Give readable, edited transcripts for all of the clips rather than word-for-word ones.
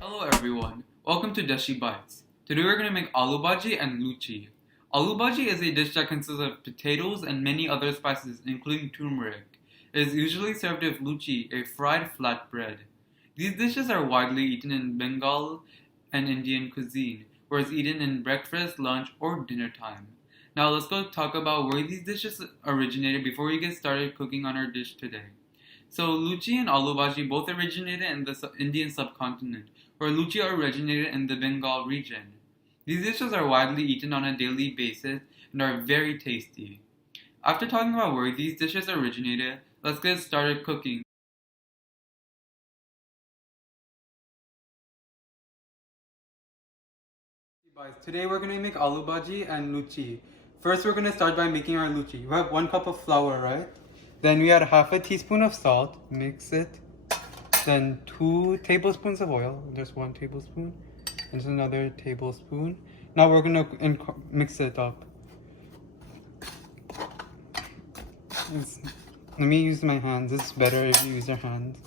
Hello everyone, welcome to Dashi Bites. Today we're going to make aloo bhaji and luchi. Aloo bhaji is a dish that consists of potatoes and many other spices including turmeric. It is usually served with luchi, a fried flatbread. These dishes are widely eaten in Bengal and Indian cuisine, where it's eaten in breakfast, lunch, or dinner time. Now let's go talk about where these dishes originated before we get started cooking on our dish today. So Luchi and Aloo Bhaji both originated in the Indian subcontinent, where Luchi originated in the Bengal region. These dishes are widely eaten on a daily basis and are very tasty. After talking about where these dishes originated, let's get started cooking. Today we're going to make aloo bhaji and luchi. First we're going to start by making our luchi. We have 1 cup of flour, right? Then we add half a teaspoon of salt, mix it. Then 2 tablespoons of oil. There's 1 tablespoon. And there's another tablespoon. Now we're gonna mix it up. Let me use my hands. It's better if you use your hands.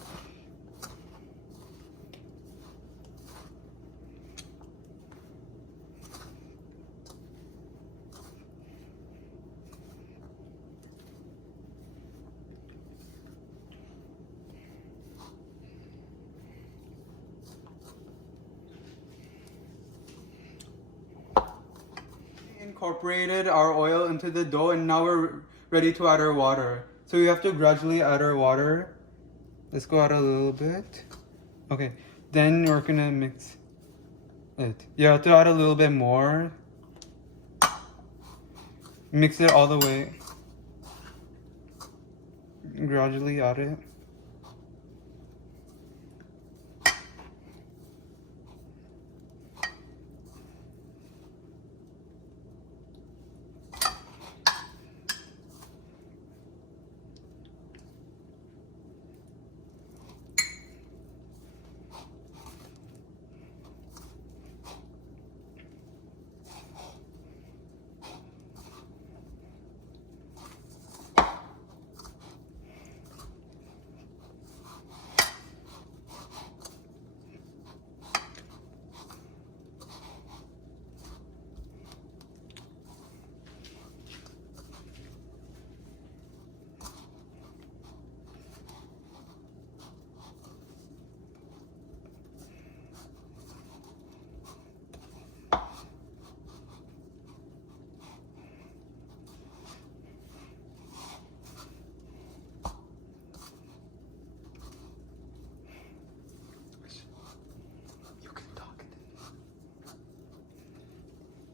Incorporated our oil into the dough and now we're ready to add our water. So we have to gradually add our water. Let's go out a little bit. Okay, then we're gonna mix it. You have to add a little bit more. Mix it all the way. Gradually add it.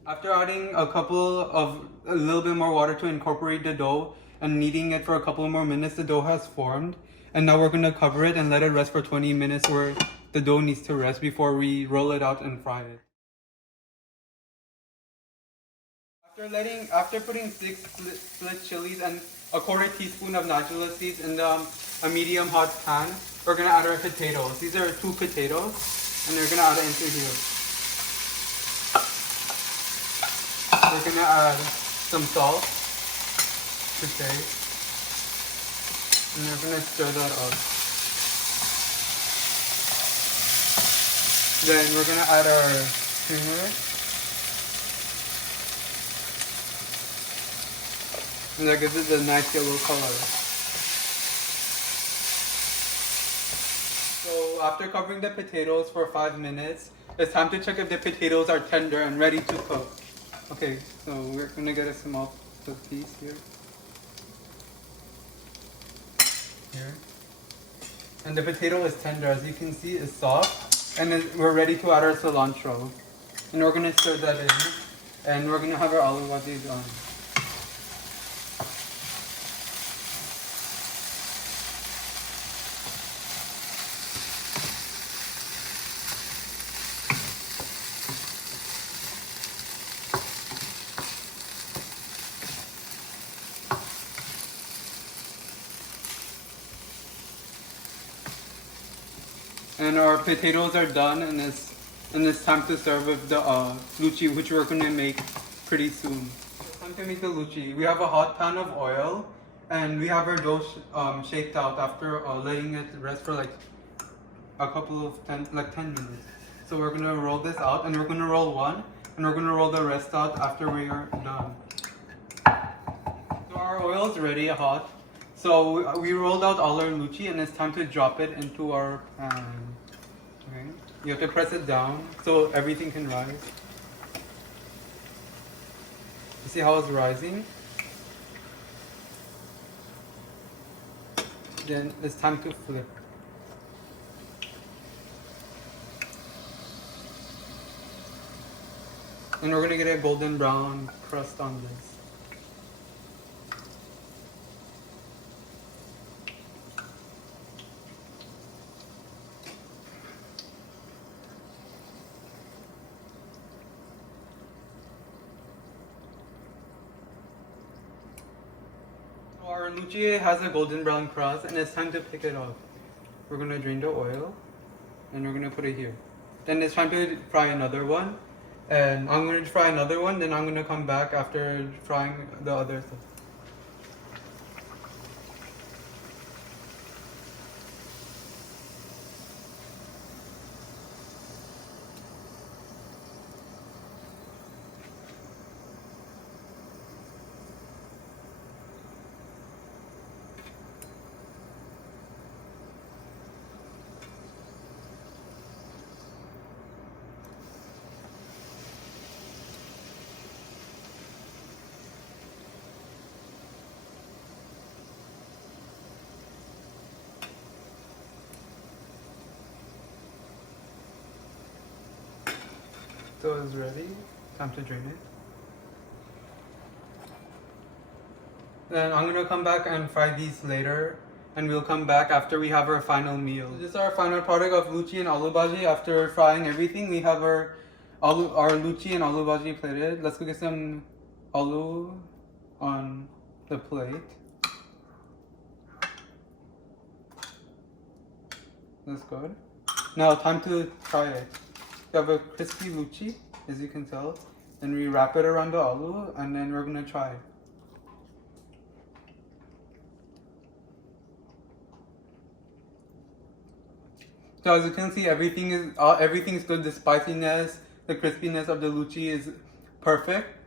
After adding a little bit more water to incorporate the dough and kneading it for a couple more minutes, the dough has formed. And now we're gonna cover it and let it rest for 20 minutes where the dough needs to rest before we roll it out and fry it. After putting 6 split chilies and a quarter teaspoon of nigella seeds in a medium hot pan, we're gonna add our potatoes. These are 2 potatoes, and we're gonna add it into here. We're gonna add some salt to taste, and we're gonna stir that up. Then we're gonna add our turmeric, and that gives it a nice yellow color. So after covering the potatoes for 5 minutes, it's time to check if the potatoes are tender and ready to cook. Okay, so we're gonna get a small piece here. And the potato is tender, as you can see, it's soft. And we're ready to add our cilantro. And we're gonna stir that in. And we're gonna have our aloo bhaji on. And our potatoes are done, and it's time to serve with the luchi, which we're gonna make pretty soon. It's time to make the luchi. We have a hot pan of oil, And we have our dough shaped out after letting it rest for like a couple of 10 minutes. So we're gonna roll this out, and we're gonna roll one, and we're gonna roll the rest out after we are done. So our oil is ready, hot. So we rolled out all our luchi, and it's time to drop it into our pan. Okay. You have to press it down so everything can rise. You see how it's rising? Then it's time to flip. And we're gonna get a golden brown crust on this. So our luchi has a golden brown crust, and it's time to pick it up. We're gonna drain the oil, and we're gonna put it here. Then it's time to fry another one, and I'm gonna fry another one. Then I'm gonna come back after frying the other stuff. So it's ready. Time to drain it. Then I'm gonna come back and fry these later, and we'll come back after we have our final meal. So this is our final product of Luchi and Aloo Bhaji. After frying everything, we have our Luchi and Aloo Bhaji plated. Let's go get some aloo on the plate. That's good. Now time to try it. We have a crispy luchi, as you can tell, and we wrap it around the aloo, and then we're gonna try it. So as you can see, everything's good. The spiciness, the crispiness of the luchi is perfect.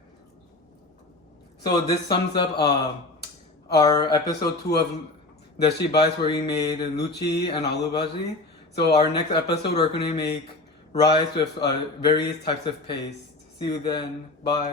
So this sums up our episode 2 of Dashi Bites, where we made luchi and aloo bhaji. So our next episode, we're gonna make rice with various types of paste. See you then. Bye.